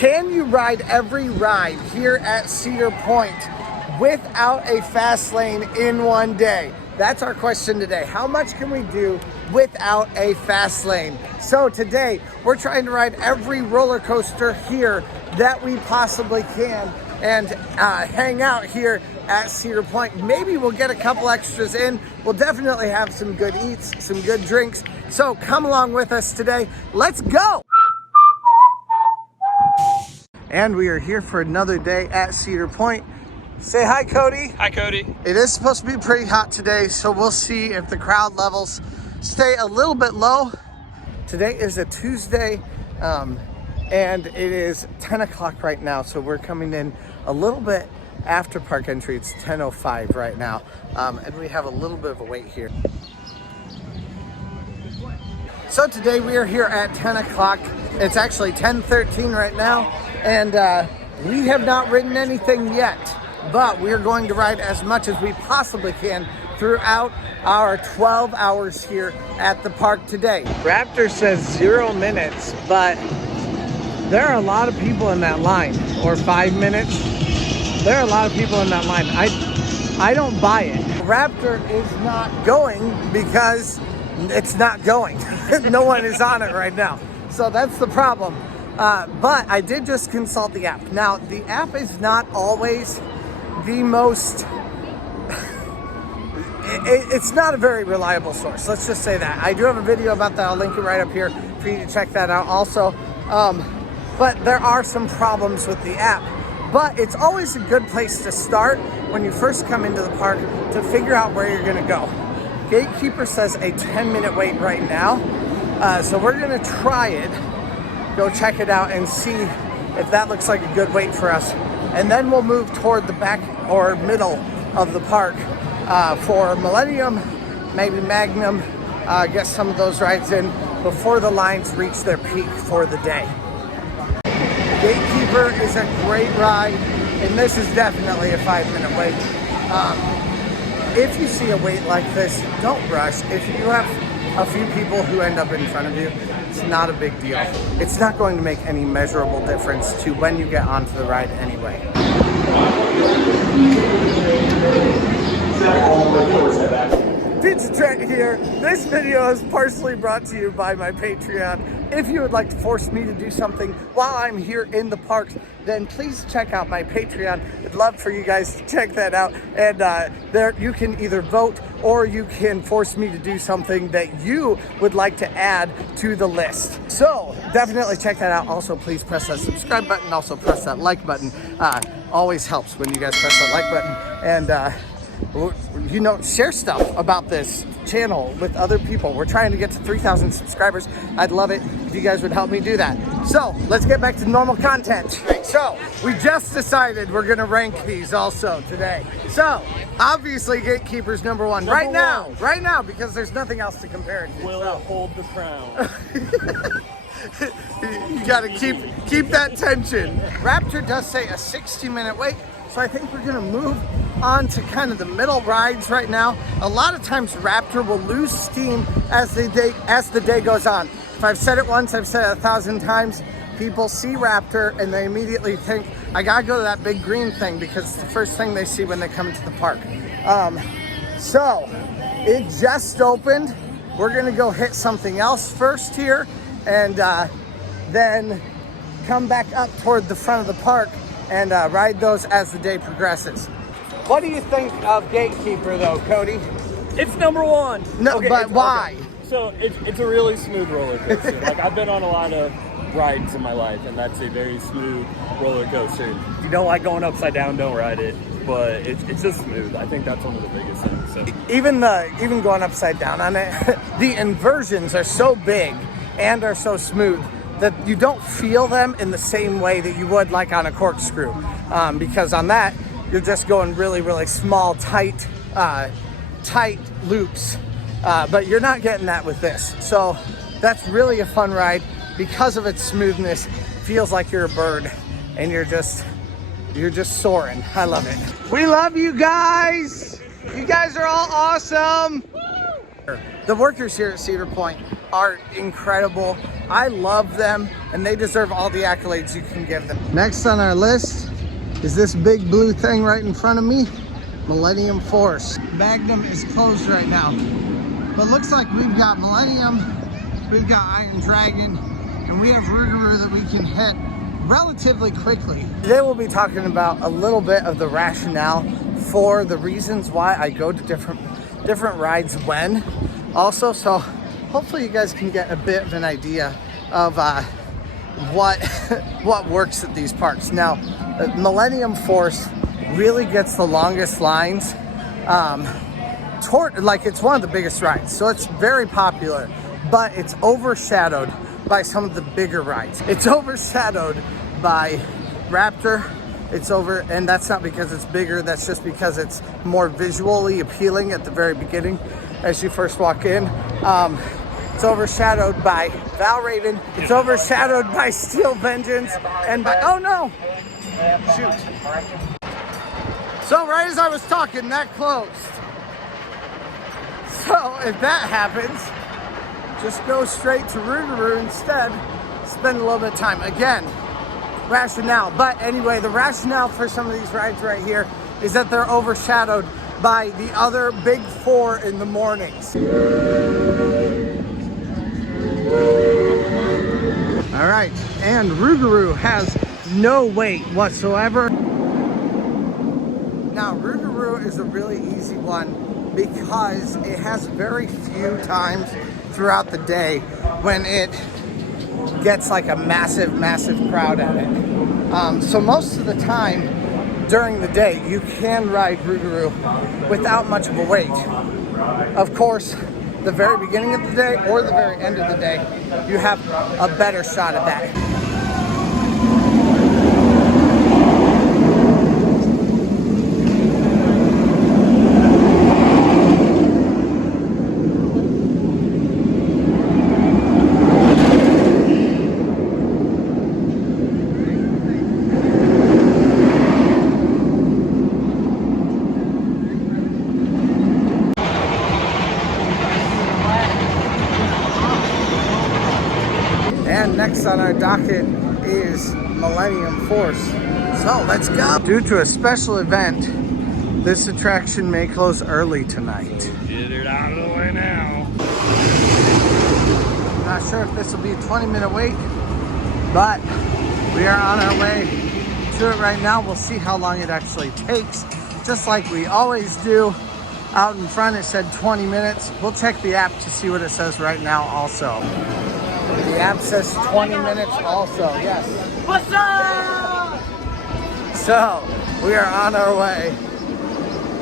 Can you ride every ride here at Cedar Point without a fast lane in one day? That's our question today. How much can we do without a fast lane? So today, we're trying to ride every roller coaster here that we possibly can and hang out here at Cedar Point. Maybe we'll get a couple extras in. We'll definitely have some good eats, some good drinks. So come along with us today. Let's go. And we are here for another day at Cedar Point. Say hi, Cody. Hi, Cody. It is supposed to be pretty hot today, so we'll see if the crowd levels stay a little bit low. Today is a Tuesday, and it is 10 o'clock right now, so we're coming in a little bit after park entry. It's 10:05 right now, and we have a little bit of a wait here. So today we are here at 10 o'clock. It's actually 10:13 right now, and we have not ridden anything yet, but we're going to ride as much as we possibly can throughout our 12 hours here at the park today. Raptor says 0 minutes, but there are a lot of people in that line, or 5 minutes. There are a lot of people in that line. I don't buy it. Raptor is not going because it's not going. No one is on it right now. So that's the problem. But I did just consult the app. Now, the app is not always the most, it's not a very reliable source. Let's just say that. I do have a video about that. I'll link it right up here for you to check that out also. But there are some problems with the app. But it's always a good place to start when you first come into the park to figure out where you're gonna go. Gatekeeper says a 10-minute wait right now. So we're gonna try it, go check it out and see if that looks like a good wait for us. And then we'll move toward the back or middle of the park for Millennium, maybe Magnum, get some of those rides in before the lines reach their peak for the day. Gatekeeper is a great ride, and this is definitely a 5-minute wait. If you see a wait like this, don't rush. If you have a few people who end up in front of you, it's not a big deal. It's not going to make any measurable difference to when you get onto the ride anyway. Trent here. This video is partially brought to you by my Patreon. If you would like to force me to do something while I'm here in the parks, then please check out my Patreon. I'd love for you guys to check that out. And there you can either vote or you can force me to do something that you would like to add to the list. So definitely check that out. Also, please press that subscribe button. Also press that like button. Always helps when you guys press that like button. And you know, share stuff about this channel with other people. We're trying to get to 3,000 subscribers. I'd love it if you guys would help me do that. So let's get back to normal content. So we just decided we're gonna rank these also today. So obviously Gatekeeper's number one right now, because there's nothing else to compare it to. Will it hold the crown? You gotta keep that tension. Raptor does say a 60-minute wait, so I think we're gonna move on to kind of the middle rides right now. A lot of times Raptor will lose steam as the day goes on. If I've said it once, I've said it 1,000 times. People see Raptor and they immediately think, I gotta go to that big green thing because it's the first thing they see when they come into the park. So it just opened. We're gonna go hit something else first here and then come back up toward the front of the park and ride those as the day progresses. What do you think of Gatekeeper though, Cody? It's number one. No, okay, but why? Okay. So it's a really smooth roller coaster. Like I've been on a lot of rides in my life, and that's a very smooth roller coaster. If you don't like going upside down, don't ride it. But it's just smooth. I think that's one of the biggest things. So. Even going upside down on it, the inversions are so big and are so smooth that you don't feel them in the same way that you would like on a corkscrew, because on that you're just going really, really small, tight loops, but you're not getting that with this. So that's really a fun ride because of its smoothness. Feels like you're a bird and you're just soaring. I love it. We love you guys. You guys are all awesome. The workers here at Cedar Point are incredible. I love them, and they deserve all the accolades you can give them. Next on our list is this big blue thing right in front of me, Millennium Force. Magnum is closed right now, but looks like we've got Millennium, we've got Iron Dragon, and we have Rougarou that we can hit relatively quickly. Today we'll be talking about a little bit of the rationale for the reasons why I go to different rides when. Also, so hopefully you guys can get a bit of an idea of what works at these parks. Now, Millennium Force really gets the longest lines. It's one of the biggest rides, so it's very popular, but it's overshadowed by some of the bigger rides. It's overshadowed by Raptor. And that's not because it's bigger, that's just because it's more visually appealing at the very beginning as you first walk in. It's overshadowed by Valravn. It's overshadowed by Steel Vengeance and by, oh no, shoot. So right as I was talking, that closed. So if that happens, just go straight to Rougarou instead, spend a little bit of time. Again, rationale. But anyway, the rationale for some of these rides right here is that they're overshadowed by the other big four in the mornings. All right, and Rougarou has no wait whatsoever. Now, Rougarou is a really easy one because it has very few times throughout the day when it gets like a massive crowd at it. So most of the time during the day, you can ride Rougarou without much of a wait. Of course, the very beginning of the day or the very end of the day, you have a better shot at that. And next on our docket is Millennium Force. So let's go. Due to a special event, this attraction may close early tonight. Get it out of the way now. Not sure if this will be a 20-minute wait, but we are on our way to it right now. We'll see how long it actually takes, just like we always do. Out in front it said 20 minutes. We'll check the app to see what it says right now also. The app says 20 minutes also, yes. What's up? So, we are on our way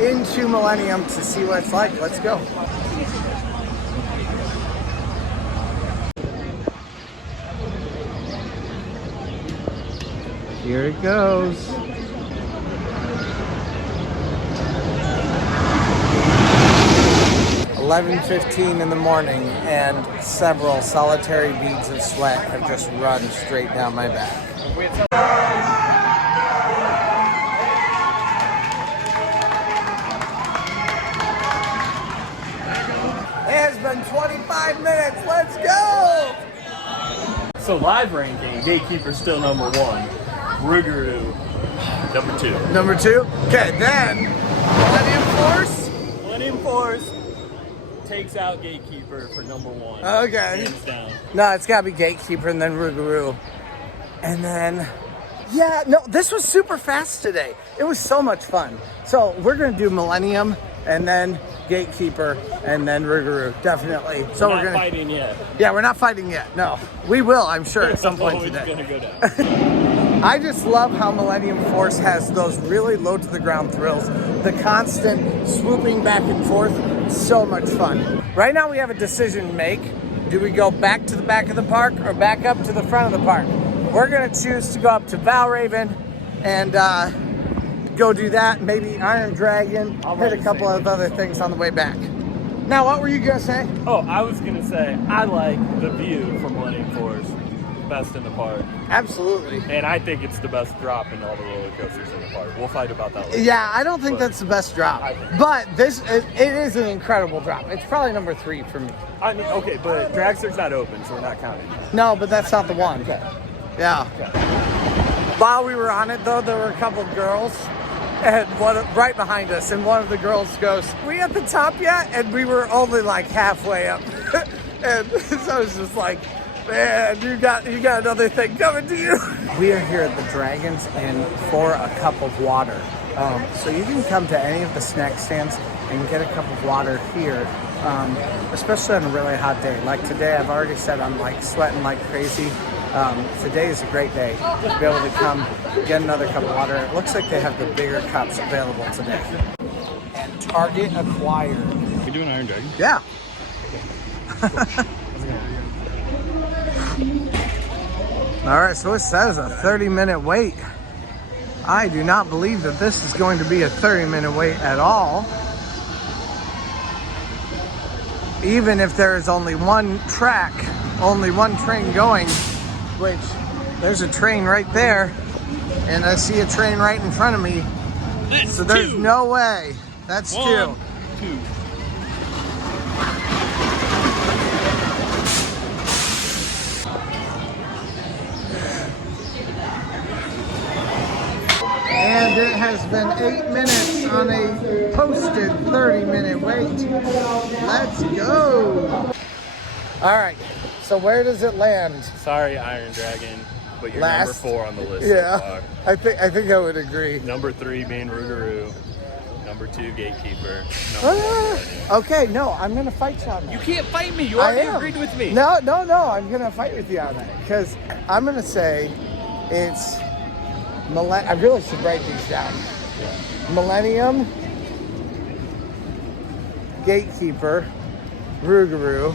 into Millennium to see what it's like. Let's go. Here it goes. 11:15 in the morning, and several solitary beads of sweat have just run straight down my back. It has been 25 minutes. Let's go! So live ranking, Gatekeeper still number 1. Rougarou, number 2. Number 2? Okay, then Millennium Force? Millennium Force takes out Gatekeeper for number 1. Okay. Hands down. No, it's gotta be Gatekeeper and then Rougarou. And then, yeah, no, this was super fast today. It was so much fun. So we're gonna do Millennium and then Gatekeeper and then Rougarou, definitely. So we're not fighting yet. Yeah, we're not fighting yet. No, we will, I'm sure, at some point today. It's gonna go down. I just love how Millennium Force has those really low to the ground thrills. The constant swooping back and forth, so much fun. Right now we have a decision to make. Do we go back to the back of the park or back up to the front of the park? We're gonna choose to go up to Valravn and go do that. Maybe Iron Dragon, hit a couple of other things on the way back. Now, what were you gonna say? Oh, I was gonna say, I like the view from Millennium Force. best in the park. Absolutely. And I think it's the best drop in all the roller coasters in the park. We'll fight about that later. Yeah, I don't think that's the best drop. But it is an incredible drop. It's probably number 3 for me. I mean, okay, but Dragster's not open, so we're not counting. No, but that's not the one. Okay. Yeah. Okay. While we were on it, though, there were a couple of girls and one right behind us, and one of the girls goes, "We at the top yet?" And we were only like halfway up. And so I was just like, "Man, you got another thing coming to you." We are here at the Dragons and for a cup of water. So you can come to any of the snack stands and get a cup of water here, especially on a really hot day. Like today, I've already said I'm like sweating like crazy. Today is a great day to be able to come get another cup of water. It looks like they have the bigger cups available today. And Target acquired. You doing Iron Dragon? Yeah. All right, so it says a 30-minute wait. I do not believe that this is going to be a 30-minute wait at all. Even if there is only one track, only one train going, which there's a train right there, and I see a train right in front of me. So there's no way. That's 2. And it has been 8 minutes on a posted 30-minute wait. Let's go. All right, so where does it land? Sorry, Iron Dragon, but you're Last. number 4 on the list. Yeah, So far. I think I would agree. Number 3 being Rougarou. Number 2, Gatekeeper. Number 1, Okay, no, I'm gonna fight you on that. You can't fight me. You I already am. agreed with me. No, I'm gonna fight with you on that because I'm gonna say it's I really should write these down. Millennium, Gatekeeper, Rougarou,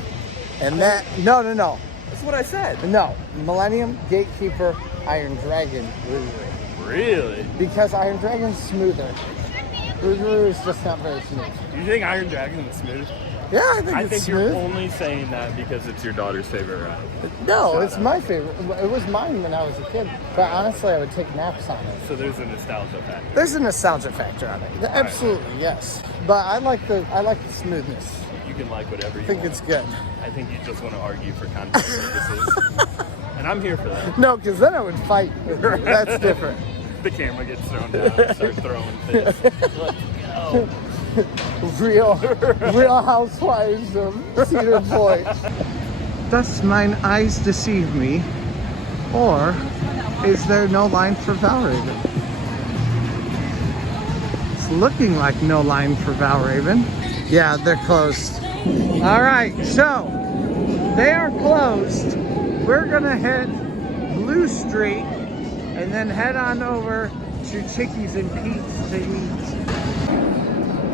and that. No. That's what I said. No, Millennium, Gatekeeper, Iron Dragon, Rougarou. Really? Because Iron Dragon's smoother. Rougarou is just not very smooth. You think Iron Dragon is smooth? Yeah, I think I it's think smooth. you're only saying that because it's your daughter's favorite ride. No, it's my favorite. It was mine when I was a kid. But honestly, I would take naps on it. So there's a nostalgia factor. There's a nostalgia factor on it. Absolutely, yes. But I like the smoothness. You can like whatever you I think want. it's good. I think you just want to argue for content purposes. And I'm here for that. No, because then I would fight. That's different. The camera gets thrown down, start throwing fists. Let's go. Real housewives of Cedar Point. Does mine eyes deceive me? Or is there no line for Valravn? It's looking like no line for Valravn. Yeah, they're closed. All right, so they are closed. We're gonna hit Blue Street and then head on over to Chickie's and Pete's to eat.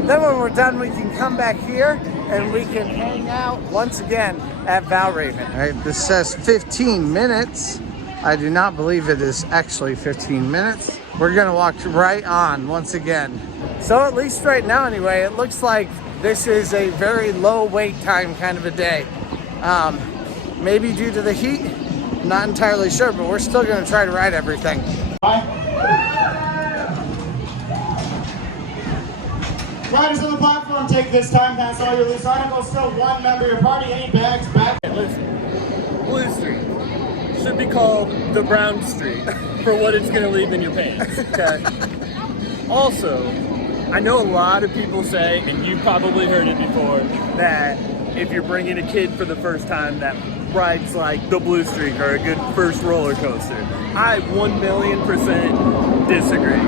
Then when we're done, we can come back here and we can hang out once again at Valravn. All right, this says 15 minutes. I do not believe it is actually 15 minutes. We're gonna walk right on once again. So at least right now anyway, it looks like this is a very low wait time kind of a day. Maybe due to the heat, not entirely sure, but we're still gonna try to ride everything. Riders on the platform, take this time, pass all your loose articles, still one member of your party, any bags back. Hey, listen, Blue Street should be called the Brown Street for what it's going to leave in your pants, okay? Also, I know a lot of people say, and you've probably heard it before, that if you're bringing a kid for the first time that rides like the Blue Streak or a good first roller coaster, I 1,000,000% disagree.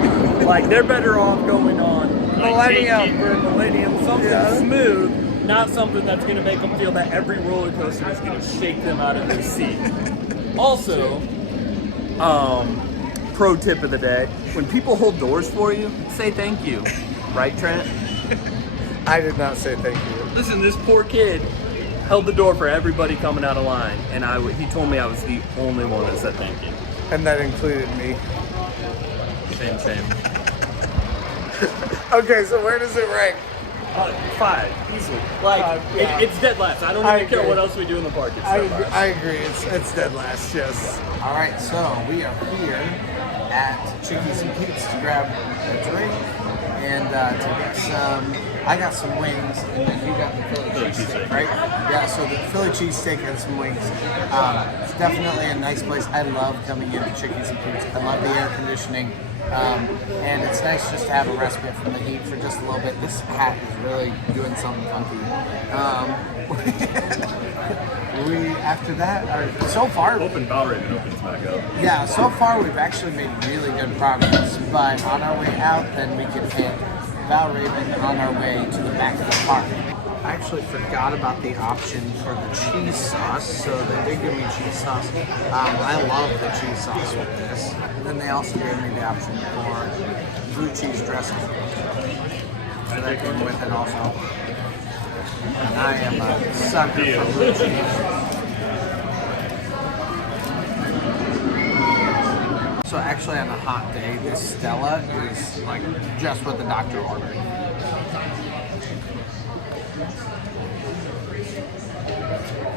Like, they're better off going on like Millennium, something smooth, not something that's going to make them feel that every roller coaster is going to shake them out of their seat. Also, pro tip of the day, when people hold doors for you, say thank you. Right, Trent? I did not say thank you. Listen, this poor kid held the door for everybody coming out of line, and he told me I was the only one that said thank you. And that included me. Same. Okay, so where does it rank? 5, easily. Like, yeah. it's dead last. I don't even care what else we do in the park. It's dead last. I agree. It's dead last, yes. All right, so we are here at Chickie's and Pete's to grab a drink and to get some. I got some wings, and then you got the Philly cheesesteak, right? Yeah, so the Philly cheesesteak and some wings. It's definitely a nice place. I love coming into Chickie's and Pete's. I love the air conditioning. And it's nice just to have a respite from the heat for just a little bit. This hat is really doing something funky. After that, so far... Valravn opens back up. Yeah, so far we've actually made really good progress. But on our way out, then we can hit Valravn on our way to the back of the park. I actually forgot about the option for the cheese sauce, so they did give me cheese sauce. I love the cheese sauce with this. And then they also gave me the option for blue cheese dressing. So that came with it also. And I am a sucker for blue cheese. So actually on a hot day, this Stella is like just what the doctor ordered.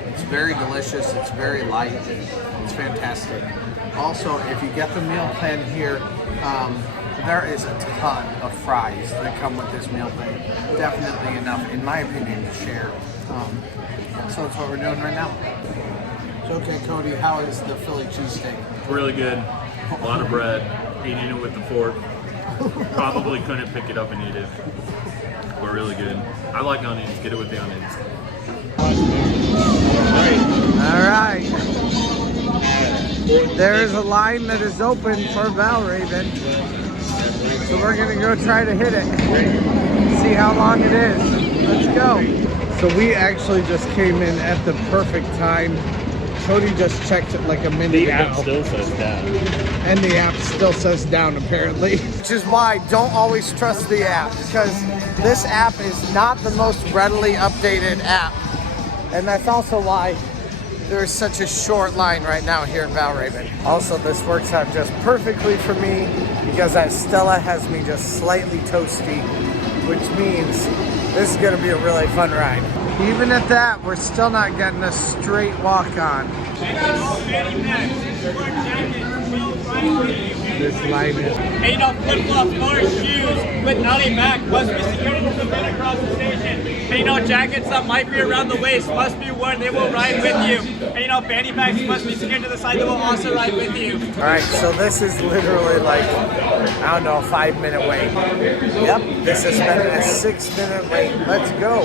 It's very delicious, it's very light, it's fantastic. Also, if you get the meal plan here, there is a ton of fries that come with this meal plan. Definitely enough, in my opinion, to share. So that's what we're doing right now. So, okay, Cody, how is the Philly cheesesteak? Really good. A lot of bread. Eating it with the fork. Probably couldn't pick it up and eat it. But really good. I like onions. Get it with the onions. All right. There is a line that is open for Valravn. So we're gonna go try to hit it. See how long it is. Let's go. So we actually just came in at the perfect time. Cody just checked it like a minute ago. The app still says down. And the app still says down, apparently. Which is why don't always trust the app, because this app is not the most readily updated app. And that's also why there's such a short line right now here at Valravn. Also, this works out just perfectly for me because that Stella has me just slightly toasty, which means this is gonna be a really fun ride. Even at that, we're still not getting a straight walk on. This line is... Hey, no flip-flops or shoes with alley back must be secured to the bin across the station. Hey, no jackets that might be around the waist must be worn. They will ride with you. Hey, no fanny packs must be secured to the side. They will also ride with you. All right, so this is literally like, I don't know, a 5-minute wait. Yep, this has been a 6-minute wait. Let's go.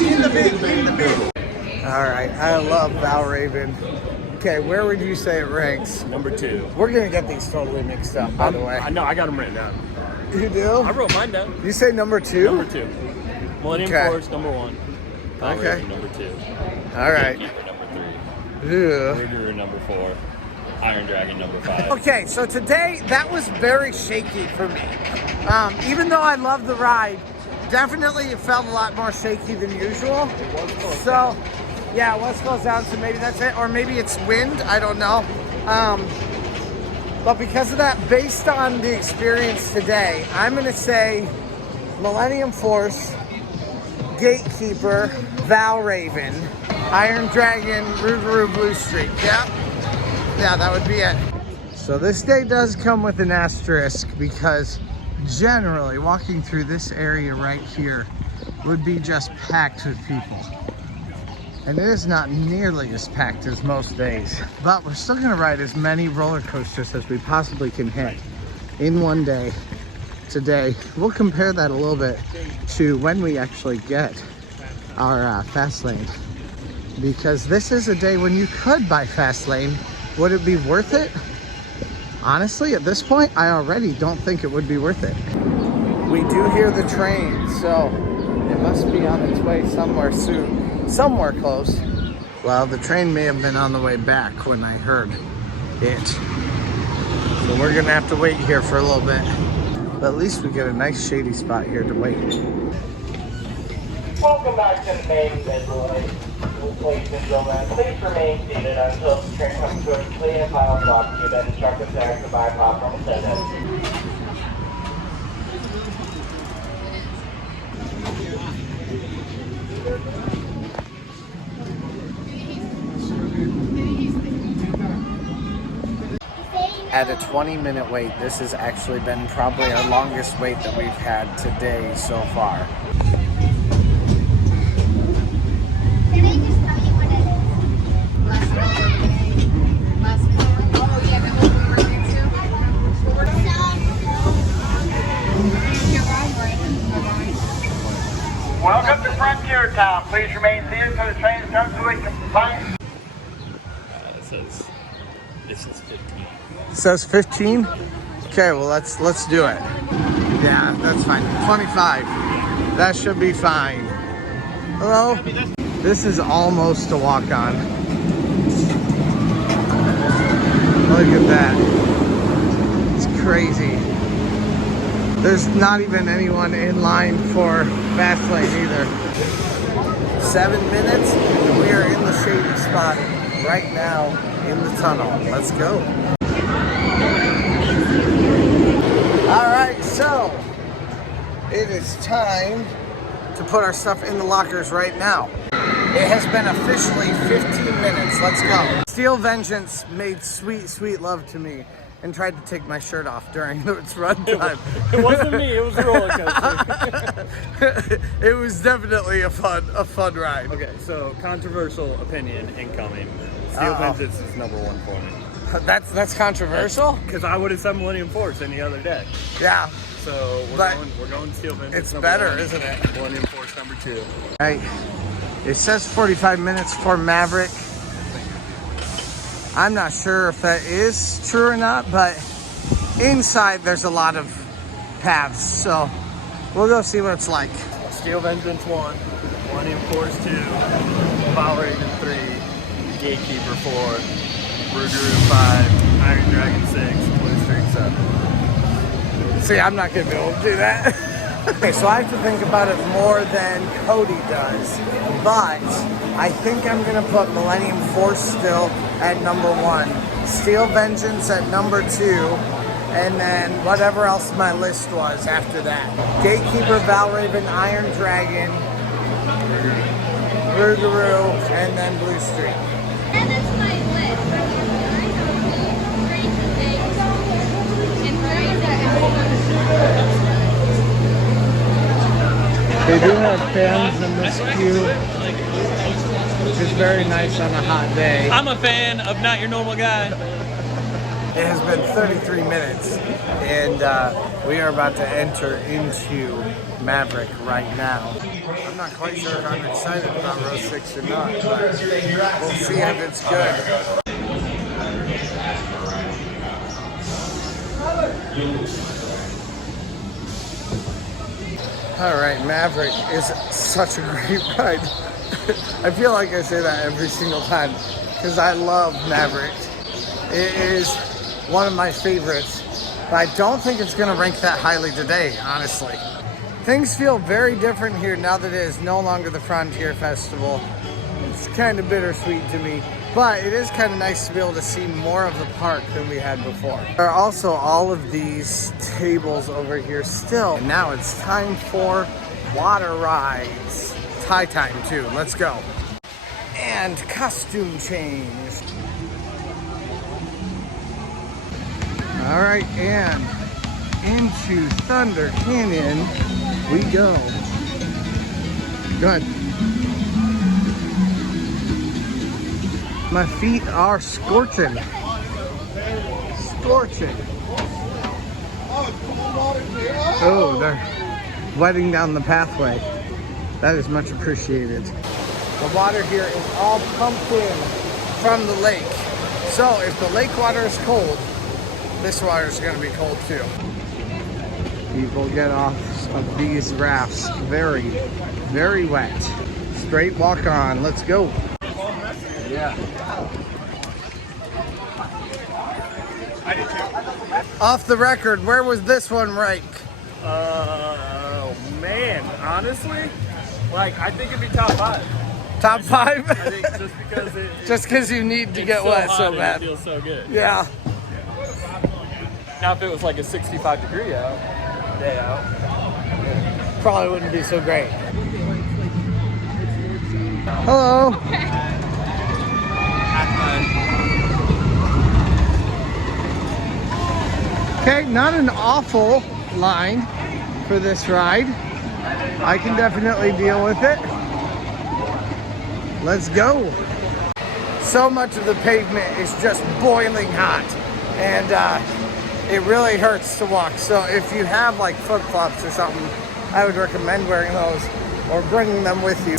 In the bin. All right, I love Valravn. Okay, where would you say it ranks? Number 2. We're gonna get these totally mixed up, by the way. I know, I got them written down. You do? I wrote mine down. You say number 2? Number 2. Millennium Force, number 1. Okay. Number 2. All right. Gatekeeper, number 3. Ew. Rougarou, number 4. Iron Dragon, number 5. Okay, so today, that was very shaky for me. Even though I love the ride, definitely it felt a lot more shaky than usual. So, yeah, it was closed down, so maybe that's it. Or maybe it's wind, I don't know. But because of that, based on the experience today, I'm gonna say Millennium Force, Gatekeeper, Valravn, Iron Dragon, Rougarou, Blue Streak. Yep. Yeah, that would be it. So this day does come with an asterisk because generally walking through this area right here would be just packed with people. And it is not nearly as packed as most days. But we're still gonna ride as many roller coasters as we possibly can hit in one day today. We'll compare that a little bit to when we actually get our fast lane. Because this is a day when you could buy fast lane. Would it be worth it? Honestly, at this point, I already don't think it would be worth it. We do hear the train, so it must be on its way somewhere soon. Somewhere close. Well, the train may have been on the way back when I heard it. So we're gonna have to wait here for a little bit. But at least we get a nice shady spot here to wait. Welcome back to the main midway. Ladies and gentlemen, please remain seated until the train comes to a complete and final stop. You then instructed to exit by platform attendants. At a 20-minute wait, this has actually been probably our longest wait that we've had today so far. Can they just tell you what it is? Last one. Oh yeah, that was we were there too. Welcome to Frontier Town. Please remain seated until the train comes to a complete. It says 15. It says 15? Okay, well let's do it. Yeah, that's fine. 25. That should be fine. Hello? This is almost a walk-on. Look at that. It's crazy. There's not even anyone in line for fast lane either. 7 minutes, and we are in the shady spot right now in the tunnel. Let's go. All right, so it is time to put our stuff in the lockers right now. It has been officially 15 minutes. Let's go. Steel Vengeance made sweet, sweet love to me and tried to take my shirt off during its run time. It wasn't me, it was a roller coaster. It was definitely a fun ride. Okay, so controversial opinion incoming. Steel Vengeance is number one for me. That's controversial? Because I would have said Millennium Force any other day. Yeah. So we're going Steel Vengeance. It's number better, one. isn't it? Millennium Force number 2. Right. It says 45 minutes for Maverick. I'm not sure if that is true or not, but inside there's a lot of paths, so we'll go see what it's like. Steel Vengeance 1, Millennium Force 2, Valravn 3, Gatekeeper 4, Rougarou 5, Iron Dragon 6, Blue Streak 7. See, I'm not gonna be able to do that. Okay, so I have to think about it more than Cody does, but I think I'm gonna put Millennium Force still at number 1, Steel Vengeance at number 2, and then whatever else my list was after that. Gatekeeper, Valravn, Iron Dragon, Rougarou, and then Blue Streak. And that's my list. They do have fans in this queue, which is very nice on a hot day. I'm a fan of Not Your Normal Guy. It has been 33 minutes, and we are about to enter into Maverick right now. I'm not quite sure if I'm excited about row 6 or not, but we'll see if it's good. All right, Maverick is such a great ride. I feel like I say that every single time because I love Maverick. It is one of my favorites, but I don't think it's gonna rank that highly today, honestly. Things feel very different here now that it is no longer the Frontier Festival. It's kind of bittersweet to me, but it is kind of nice to be able to see more of the park than we had before. There are also all of these tables over here still. And now it's time for water rides. Tie time too, let's go. And costume change. All right, and into Thunder Canyon we go. Good. My feet are scorching. Scorching. Oh, they're wetting down the pathway. That is much appreciated. The water here is all pumped in from the lake. So if the lake water is cold, this water is going to be cold too. People get off of these rafts very, very wet. Straight walk on. Let's go. Yeah. Off the record, where was this one rank? Oh man, honestly, like I think it'd be top 5. Top 5? I think just because Just because you need to get so wet hot so and bad. It feels so good. Yeah. Now if it was like a 65 degree day out. Probably wouldn't be so great. Hello. Okay, not an awful line for this ride. I can definitely deal with it. Let's go. So much of the pavement is just boiling hot, and it really hurts to walk. So if you have like flip-flops or something, I would recommend wearing those or bringing them with you.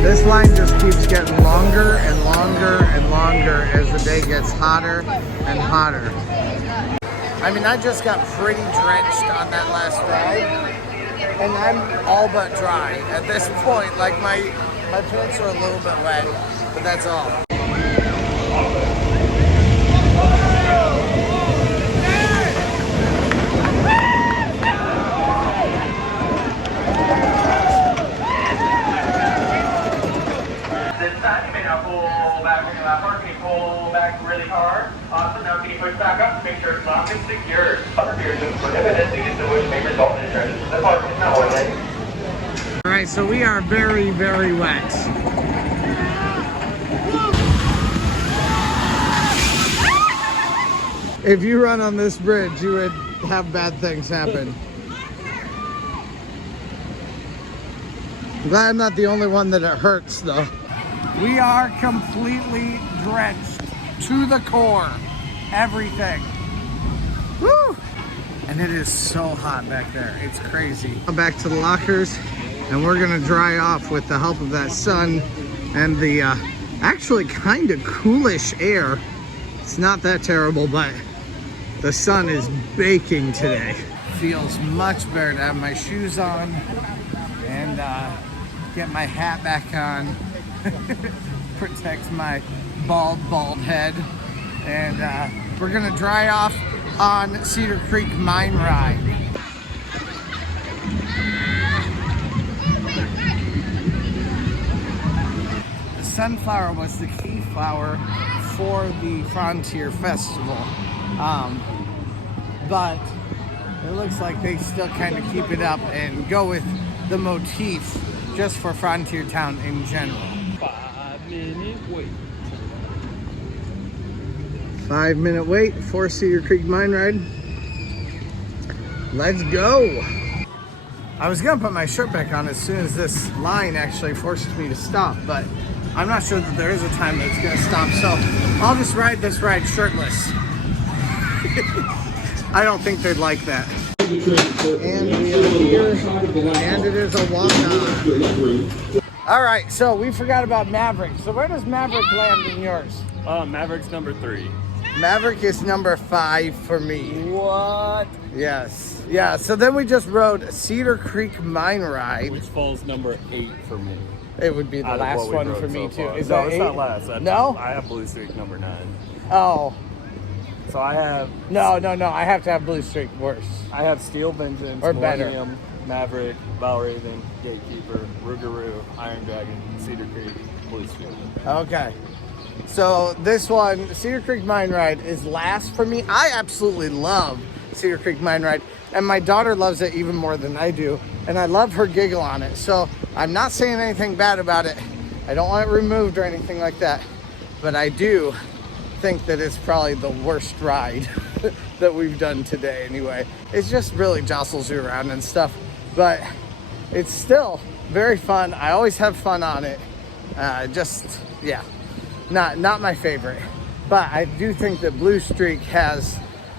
This line just keeps getting longer and longer and longer as the day gets hotter and hotter. I mean, I just got pretty drenched on that last ride, and I'm all but dry at this point. Like my pants are a little bit wet, but that's all. Pull back really hard. Awesome. Now can you push back up to make sure it's locked and secured? Other fears is prohibited because the which may result in insurance. The park is not working. All right, so we are very, very wet. If you run on this bridge, you would have bad things happen. I'm glad I'm not the only one that it hurts, though. We are completely drenched to the core. Everything. Woo! And it is so hot back there. It's crazy. Back to the lockers, and we're gonna dry off with the help of that sun and the actually kind of coolish air. It's not that terrible, but the sun is baking today. Feels much better to have my shoes on and get my hat back on. Protects my bald head. And we're gonna dry off on Cedar Creek Mine Ride. The sunflower was the key flower for the Frontier Festival. But it looks like they still kind of keep it up and go with the motif just for Frontier Town in general. 5-minute wait. 5-minute wait for Cedar Creek Mine Ride. Let's go. I was gonna put my shirt back on as soon as this line actually forced me to stop, but I'm not sure that there is a time that it's gonna stop, so I'll just ride this ride shirtless. I don't think they'd like that. And we are here, and it is a walk-on. All right, so we forgot about Maverick. So where does Maverick land in yours? Maverick's number 3. Maverick is number 5 for me. What? Yes. Yeah, so then we just rode Cedar Creek Mine Ride. Which falls number 8 for me. It would be the Out of last what we one rode for me so too. far. Is No, that it's 8? not last. No? I have Blue Streak number 9. Oh. So I have... No. I have to have Blue Streak worse. I have Steel Vengeance, Or better. Millennium, Maverick, Valravn, Gatekeeper, Rougarou, Iron Dragon, Cedar Creek, Blue Streak. Okay. So this one, Cedar Creek Mine Ride, is last for me. I absolutely love Cedar Creek Mine Ride, and my daughter loves it even more than I do, and I love her giggle on it. So I'm not saying anything bad about it. I don't want it removed or anything like that, but I do think that it's probably the worst ride that we've done today anyway. It just really jostles you around and stuff, but it's still very fun. I always have fun on it. Yeah, not my favorite, but I do think that Blue Streak has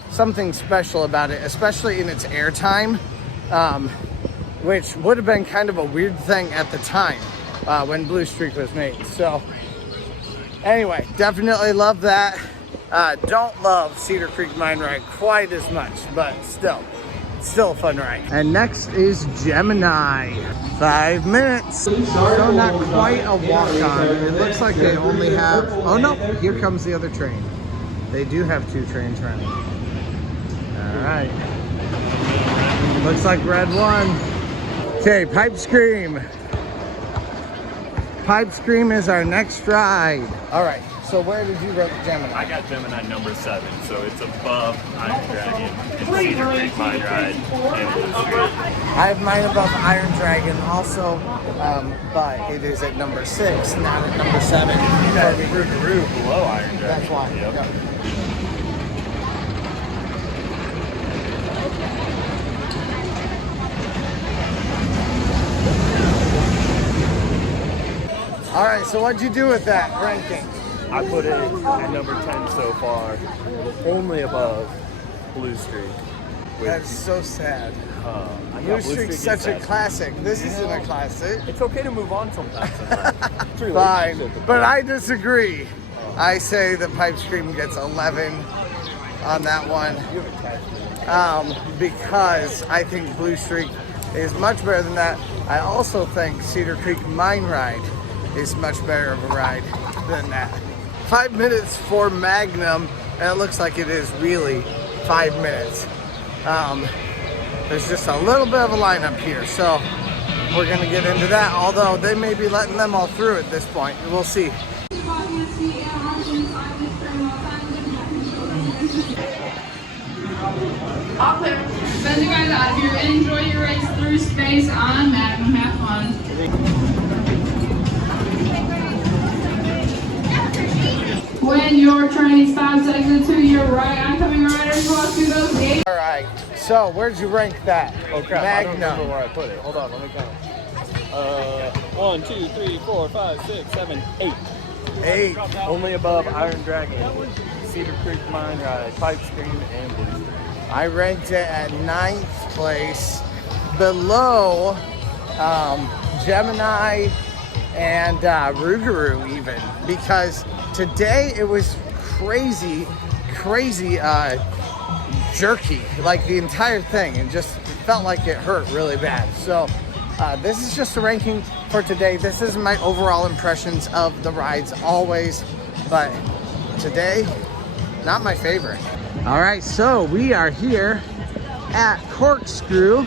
something special about it, especially in its airtime, which would have been kind of a weird thing at the time when Blue Streak was made. So Anyway, definitely love that. Don't love Cedar Creek Mine Ride quite as much, but still a fun ride. And next is Gemini. 5 minutes. So not quite a walk-on. It looks like they only have, oh no, here comes the other train. They do have 2 trains running. All right. Looks like red won. Okay, Pipe Scream. Pipe Scream is our next ride. All right, so where did you rate Gemini? I got Gemini number 7, so it's above Iron Dragon and Cedar Creek Mine Ride and Blue Street. I have mine above Iron Dragon also, but it is at number 6, not at number 7. You got Rougarou below Iron Dragon. That's why. Yep. Yep. All right, so what'd you do with that ranking? I put it at number 10 so far, only above Blue Streak. That's so sad. I know Blue Streak's Streak such is a that. classic. This isn't a classic. It's okay to move on sometimes. It's really Fine, but I disagree. I say the Pipe Scream gets 11 on that one. Because I think Blue Streak is much better than that. I also think Cedar Creek Mine Ride is much better of a ride than that. 5 minutes for Magnum, and it looks like it is really 5 minutes. There's just a little bit of a lineup here, so we're gonna get into that, although they may be letting them all through at this point. We'll see. Up Pep, send you guys out of here. Enjoy your race through space on Magnum. Have fun. When your train stops, exit to your right. Oncoming riders walk through those gates. All right, so where'd you rank that? Oh crap, I don't remember Magnum. where I put it. Hold on, let me count. 1, 2, 3, 4, 5, 6, 7, 8. 8. Only above Iron Dragon, Cedar Creek Mine Ride, Pipe Scream, and Blue Streak. I ranked it at 9th place, below Gemini and Rougarou even, because today it was crazy jerky, like the entire thing, and just felt like it hurt really bad. So this is just a ranking for today. This is my overall impressions of the rides always, but today, not my favorite. All right, so we are here at Corkscrew.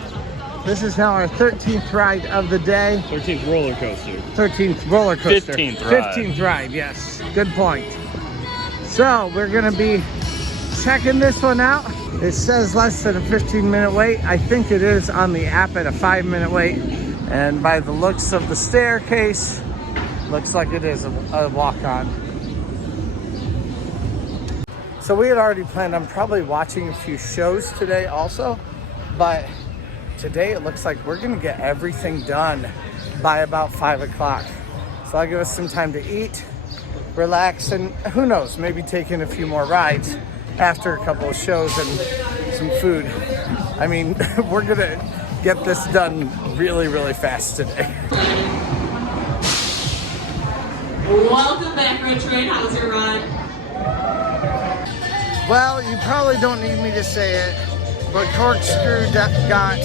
This is now our 13th ride of the day. 13th roller coaster. 13th roller coaster. 15th ride. 15th ride, yes. Good point. So we're gonna be checking this one out. It says less than a 15-minute wait. I think it is on the app at a 5-minute wait. And by the looks of the staircase, looks like it is a walk-on. So we had already planned on probably watching a few shows today also, but today it looks like we're gonna get everything done by about 5 o'clock. So I'll give us some time to eat, relax, and who knows, maybe take in a few more rides after a couple of shows and some food. I mean, we're gonna get this done really fast today. Welcome back, Red Train. How's your ride? Well, you probably don't need me to say it, but Corkscrew got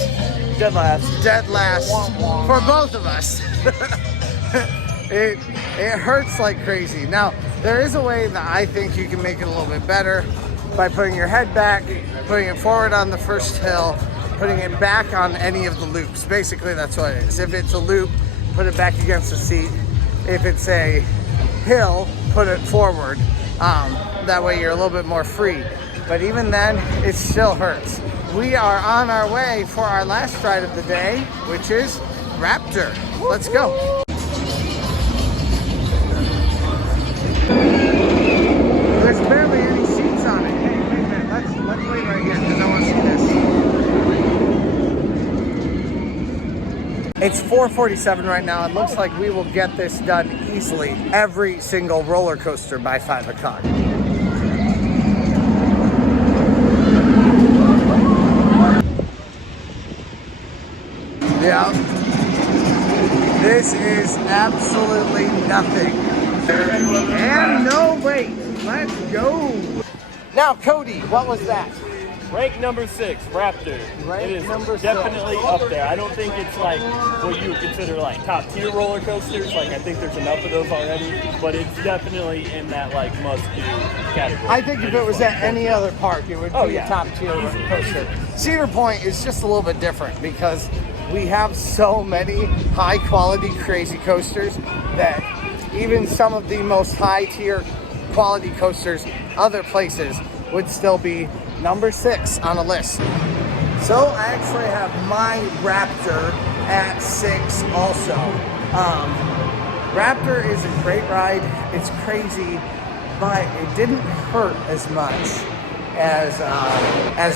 Dead last. dead last for both of us. It hurts like crazy. Now, there is a way that I think you can make it a little bit better by putting your head back, putting it forward on the first hill, putting it back on any of the loops. Basically, that's what it is. If it's a loop, put it back against the seat. If it's a hill, put it forward. That way you're a little bit more free. But even then, it still hurts. We are on our way for our last ride of the day, which is Raptor. Let's go. There's barely any seats on it. Hey, wait a minute. Let's wait right here because I want to see this. It's 4:47 right now. It looks like we will get this done easily. Every single roller coaster by 5 o'clock. Yeah. This is absolutely nothing And no wait, let's go. Now, Cody, what was that? Rank number 6, Raptor. Rank it is number 6. definitely up there. I don't think it's like what you would consider like top tier roller coasters. Like I think there's enough of those already, but it's definitely in that like must do category. I think if it was at any other park, it would be a top tier roller coaster. Cedar Point is just a little bit different because we have so many high quality crazy coasters that even some of the most high tier quality coasters other places would still be number 6 on a list. So I actually have my Raptor at 6 also. Raptor is a great ride. It's crazy, but it didn't hurt as much as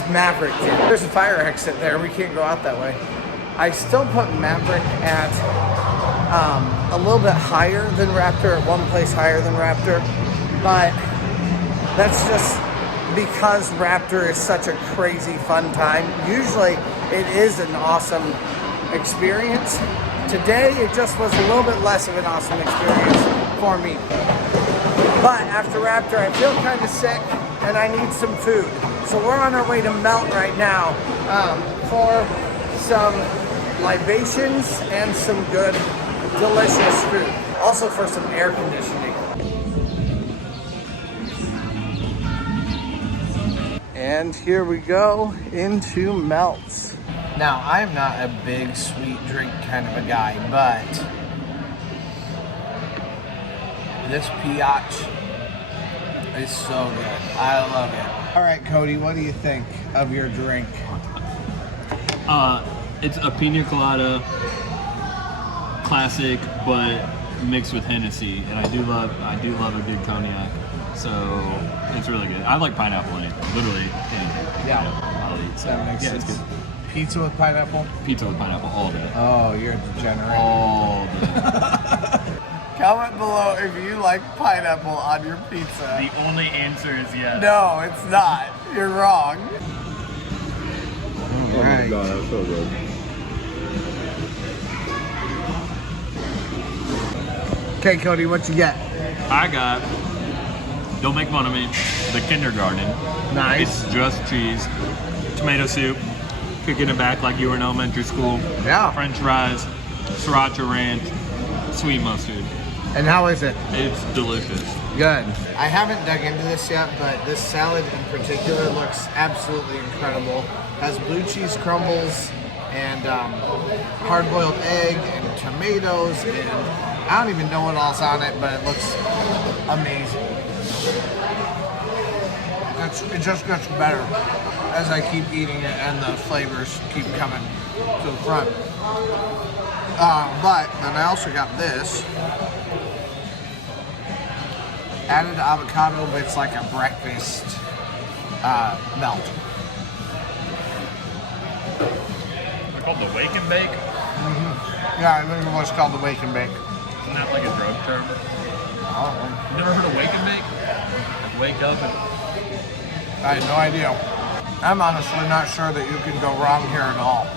Maverick did. There's a fire exit there. We can't go out that way. I still put Maverick at a little bit higher than Raptor, at one place higher than Raptor, but that's just because Raptor is such a crazy fun time. Usually it is an awesome experience. Today it just was a little bit less of an awesome experience for me. But after Raptor I feel kind of sick and I need some food. So we're on our way to Melt right now for some libations and some good delicious food. Also for some air conditioning. And here we go into Melts. Now, I'm not a big sweet drink kind of a guy, but this Piach is so good. I love it. All right, Cody, what do you think of your drink? It's a pina colada classic, but mixed with Hennessy, and I do love a good cognac. So it's really good. I like pineapple in it. Literally anything. Yeah. I'll eat. So That makes sense. It's good. Pizza with pineapple? Pizza with pineapple all day. Oh, you're a degenerate. All day. Comment below if you like pineapple on your pizza. The only answer is yes. No, it's not. You're wrong. Oh my god, that's so good. Okay, Cody, what you get? I got, don't make fun of me, the kindergarten. Nice. It's just cheese, tomato soup, kicking it back like you were in elementary school. Yeah. French fries, sriracha ranch, sweet mustard. And how is it? It's delicious. Good. I haven't dug into this yet, but this salad in particular looks absolutely incredible. Has blue cheese crumbles and hard-boiled egg and tomatoes, and I don't even know what all's on it, but it looks amazing. It just gets better as I keep eating it and the flavors keep coming to the front. But then I also got this. Added avocado, but it's like a breakfast melt. Is it called the wake and bake? Mm-hmm. Yeah, I think it was called the wake and bake. Isn't that like a drug term? Oh. You never heard of wake and bake? Like wake up and... I had no idea. I'm honestly not sure that you can go wrong here at all.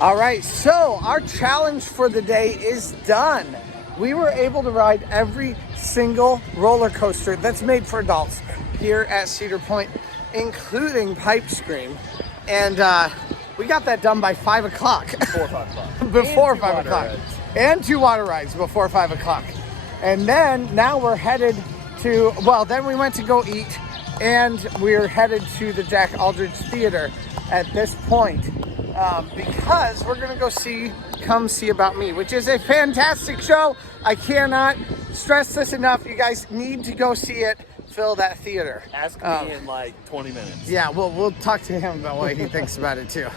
All right, so our challenge for the day is done. We were able to ride every single roller coaster that's made for adults here at Cedar Point, including Pipe Scream. And we got that done by 5 o'clock. Before 5 o'clock. Before 5 o'clock. And 2 water rides before 5 o'clock. And then now we're headed to, well, then we went to go eat, and we're headed to the Jack Aldridge Theater at this point because we're gonna go see Come See About Me, which is a fantastic show. I cannot stress this enough. You guys need to go see it. Fill that theater. Ask me in like 20 minutes. Yeah, we'll talk to him about what he thinks about it too.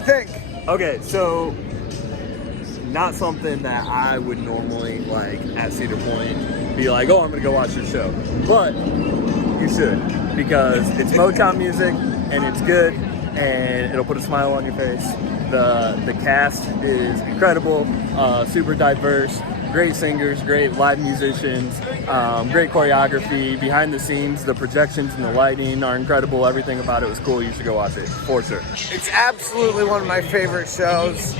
you think? Okay, so not something that I would normally like at Cedar Point be like, oh, I'm gonna go watch your show. But you should, because it's Motown music and it's good and it'll put a smile on your face. The cast is incredible, super diverse, great singers, great live musicians, great choreography. Behind the scenes, the projections and the lighting are incredible. Everything about it was cool. You should go watch it, for sure. It's absolutely one of my favorite shows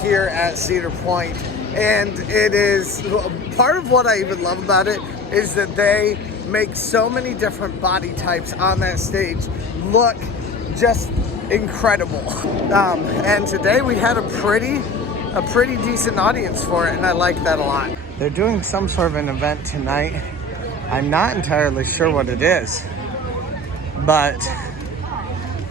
here at Cedar Point. And it is, part of what I even love about it is that they make so many different body types on that stage look just incredible. And today we had a pretty decent audience for it, and I like that a lot. They're doing some sort of an event tonight. I'm not entirely sure what it is, but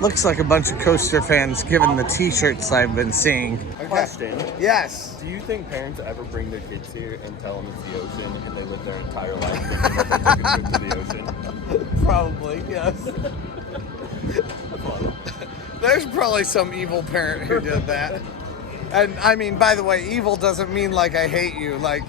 looks like a bunch of coaster fans given the t-shirts I've been seeing. Question. Yes. Do you think parents ever bring their kids here and tell them it's the ocean and they live their entire life thinking that they took a trip to the ocean? Probably, yes. There's probably some evil parent who did that. And I mean, by the way, evil doesn't mean like I hate you, like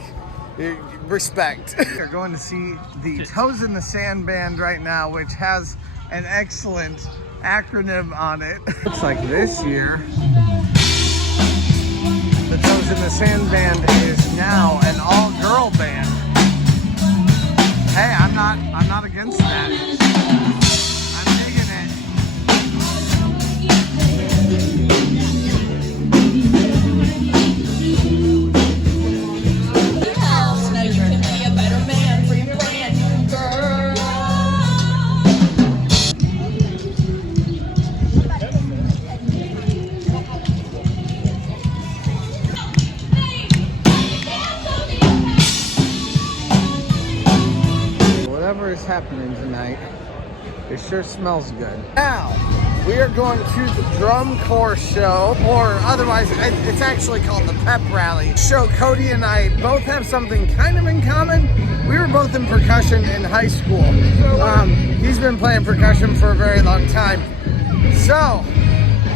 respect. We're going to see the Toes in the Sand band right now, which has an excellent acronym on it. Looks like this year, the Toes in the Sand band is now an all-girl band. Hey, I'm not against that. I'm digging it. Whatever is happening tonight, it sure smells good. Now, we are going to the drum corps show, or otherwise, it's actually called the Pep Rally show. Cody and I both have something kind of in common. We were both in percussion in high school. He's been playing percussion for a very long time. So,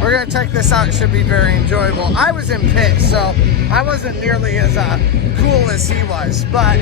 we're gonna check this out. It should be very enjoyable. I was in pit, so I wasn't nearly as cool as he was, but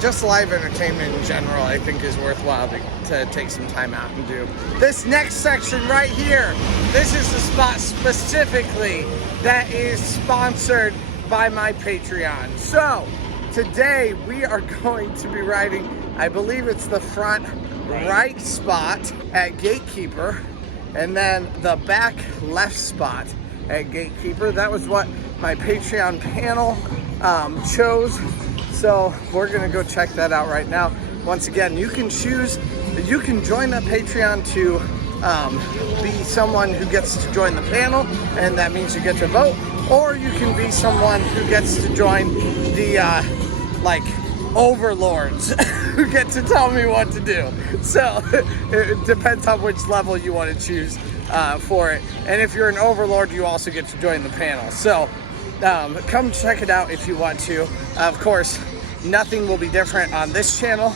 just live entertainment in general, I think, is worthwhile to take some time out and do. This next section right here, this is the spot specifically that is sponsored by my Patreon. So today we are going to be riding, I believe it's the front right spot at Gatekeeper, and then the back left spot at Gatekeeper. That was what my Patreon panel chose. So we're gonna go check that out right now. Once again, you can choose, you can join the Patreon to be someone who gets to join the panel, and that means you get to vote, or you can be someone who gets to join the like overlords who get to tell me what to do. So it depends on which level you want to choose for it. And if you're an overlord, you also get to join the panel. So come check it out if you want to. Of course, nothing will be different on this channel,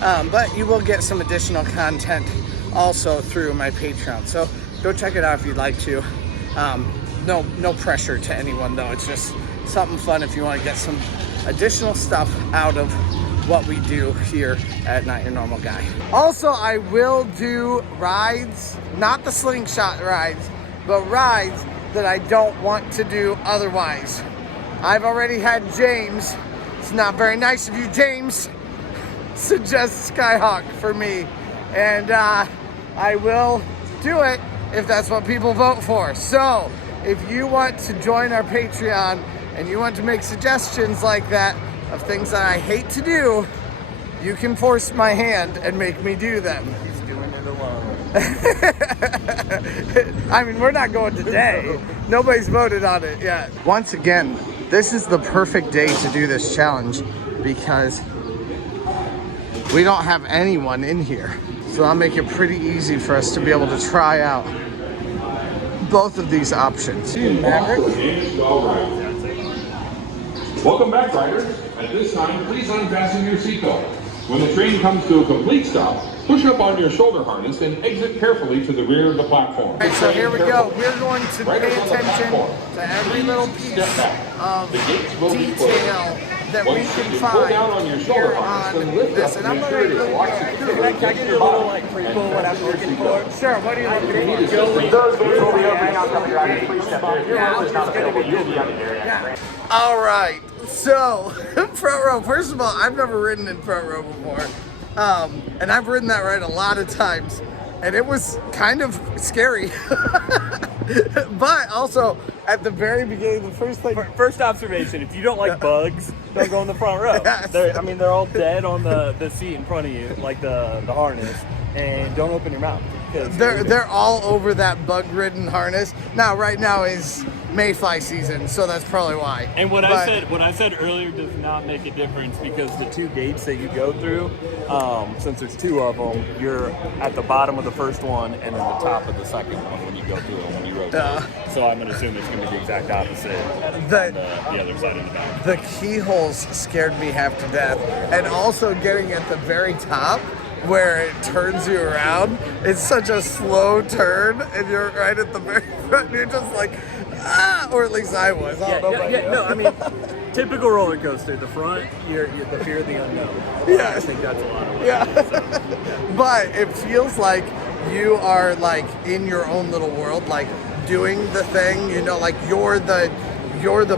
but you will get some additional content also through my Patreon. So go check it out if you'd like to. No pressure to anyone though. It's just something fun if you want to get some additional stuff out of what we do here at Not Your Normal Guy. Also, I will do rides, not the slingshot rides, but rides that I don't want to do otherwise. I've already had James. It's not very nice of you, James. Suggest Skyhawk for me. And I will do it if that's what people vote for. So if you want to join our Patreon and you want to make suggestions like that of things that I hate to do, you can force my hand and make me do them. He's doing it alone. I mean, we're not going today. Nobody's voted on it yet. Once again, this is the perfect day to do this challenge because we don't have anyone in here. So I'll make it pretty easy for us to be able to try out both of these options. Maverick. Welcome back, riders. At this time, please unfasten your seatbelt. When the train comes to a complete stop, push up on your shoulder harness and exit carefully to the rear of the platform. All right, so here we go. We're going to pay attention to every little piece of detail that we can find here on this. And I'm going to really Can I give you a little like prequel what I'm looking for? Sure, what are you looking for? Those gates will be opening up from your riders. Please step in. Your room is not available. You'll be on the area. All right, so front row. First of all, I've never ridden in front row before, and I've ridden that ride a lot of times, and it was kind of scary. But also, at the very beginning, the first thing. First observation: if you don't like bugs, don't go in the front row. Yes. They're all dead on the seat in front of you, like the harness, and don't open your mouth. They're all over that bug-ridden harness. Now, right now is mayfly season, so that's probably why. And what I said earlier does not make a difference because the two gates that you go through, since there's two of them, you're at the bottom of the first one and then the top of the second one when you go through it when you rotate. So I'm gonna assume it's gonna be the exact opposite on the other side of the back. The keyholes scared me half to death, and also getting at the very top where it turns you around. It's such a slow turn, and you're right at the very front. And you're just like, ah, or at least I was. I don't know about you. No, I mean, typical roller coaster. The front, you're the fear of the unknown. Yeah, I think that's a lot of it. Yeah, but it feels like you are like in your own little world, like doing the thing. You know, like you're the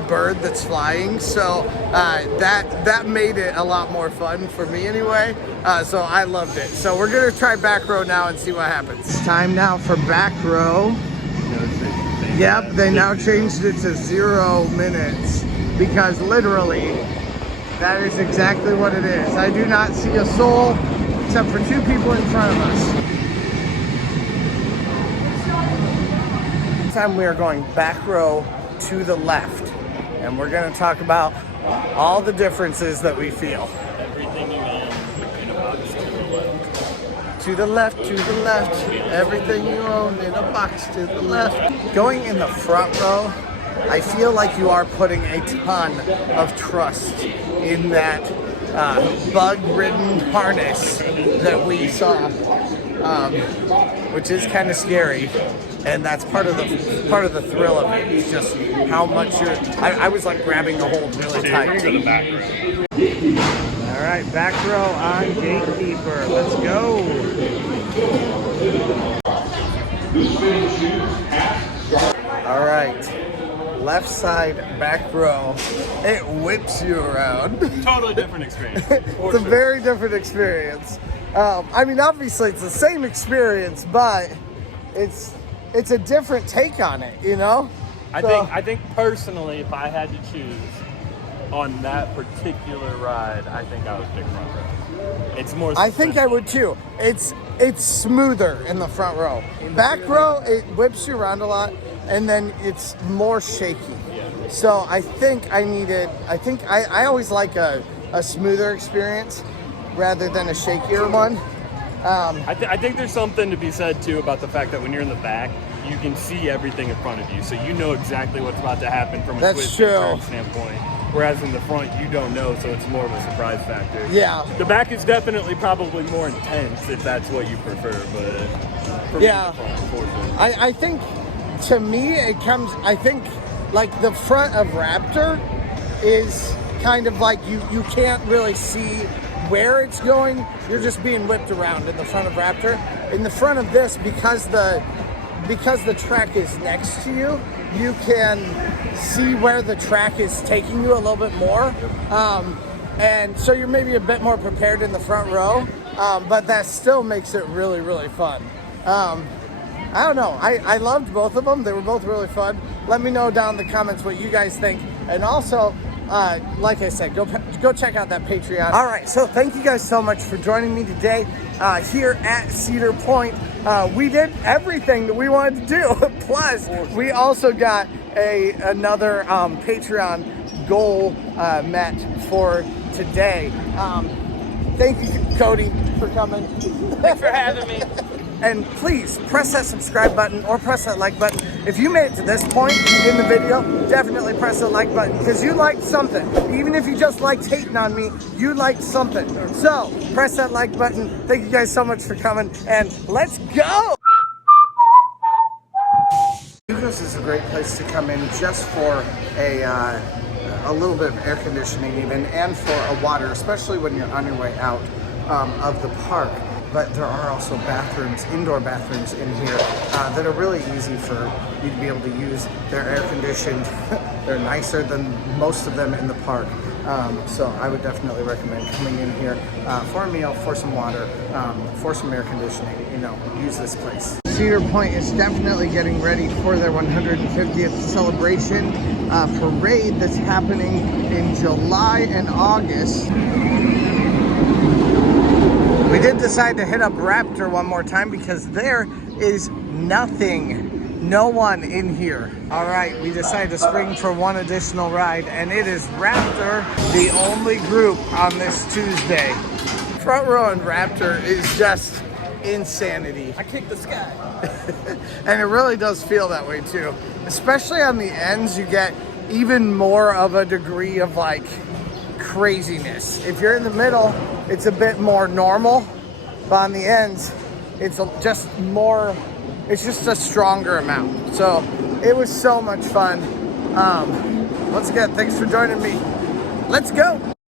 bird that's flying. So that made it a lot more fun for me anyway. So I loved it. So we're gonna try back row now and see what happens. It's time now for back row. Yep, they now changed it to 0 minutes because literally that is exactly what it is. I do not see a soul except for two people in front of us. This time we are going back row to the left, and we're going to talk about all the differences that we feel. Everything you own in a box to the left. To the left, to the left. Everything you own in a box to the left. Going in the front row, I feel like you are putting a ton of trust in that bug-ridden harness that we saw, which is kind of scary. And that's part of the thrill of it. It's just how much you're. I was like grabbing the hold really tight. We're gonna go to the back row. All right, back row on Gatekeeper. Let's go. All right, left side back row. It whips you around. Totally different experience. It's a very different experience. I mean, obviously it's the same experience, but it's a different take on it, you know? I think personally, if I had to choose on that particular ride, I think I would pick front row. It's more. I think I would too. It's smoother in the front row. Back row, it whips you around a lot, and then it's more shaky. Yeah. So I think I always like a smoother experience rather than a shakier one. I think there's something to be said too about the fact that when you're in the back, you can see everything in front of you, so you know exactly what's about to happen from a twist and turn standpoint. Whereas in the front, you don't know, so it's more of a surprise factor. Yeah. The back is definitely probably more intense if that's what you prefer, but for me, the front, unfortunately. I think to me it comes. I think like the front of Raptor is kind of like you can't really see where it's going. You're just being whipped around in the front of Raptor. In the front of this, because the track is next to you, you can see where the track is taking you a little bit more. And so you're maybe a bit more prepared in the front row, but that still makes it really, really fun. I don't know. I loved both of them. They were both really fun. Let me know down in the comments what you guys think. And also, like I said, go check out that Patreon. All right, so thank you guys so much for joining me today here at Cedar Point. We did everything that we wanted to do. Plus, we also got another Patreon goal met for today. Thank you, Cody, for coming. Thanks for having me. And please press that subscribe button or press that like button. If you made it to this point in the video, definitely press the like button because you liked something. Even if you just liked hating on me, you liked something. So press that like button. Thank you guys so much for coming, and let's go! Rougarou is a great place to come in just for a little bit of air conditioning even, and for a water, especially when you're on your way out of the park. But there are also bathrooms, indoor bathrooms in here that are really easy for you to be able to use. They're air conditioned. They're nicer than most of them in the park. So I would definitely recommend coming in here for a meal, for some water, for some air conditioning. You know, use this place. Cedar Point is definitely getting ready for their 150th celebration parade that's happening in July and August. We did decide to hit up Raptor one more time because there is nothing, no one in here. All right, we decided to spring for one additional ride, and it is Raptor, the only group on this Tuesday. Front row and Raptor is just insanity. I kicked the sky. And it really does feel that way too. Especially on the ends, you get even more of a degree of like craziness. If you're in the middle, it's a bit more normal, but on the ends, it's just more, it's just a stronger amount. So it was so much fun. Once again, thanks for joining me. Let's go.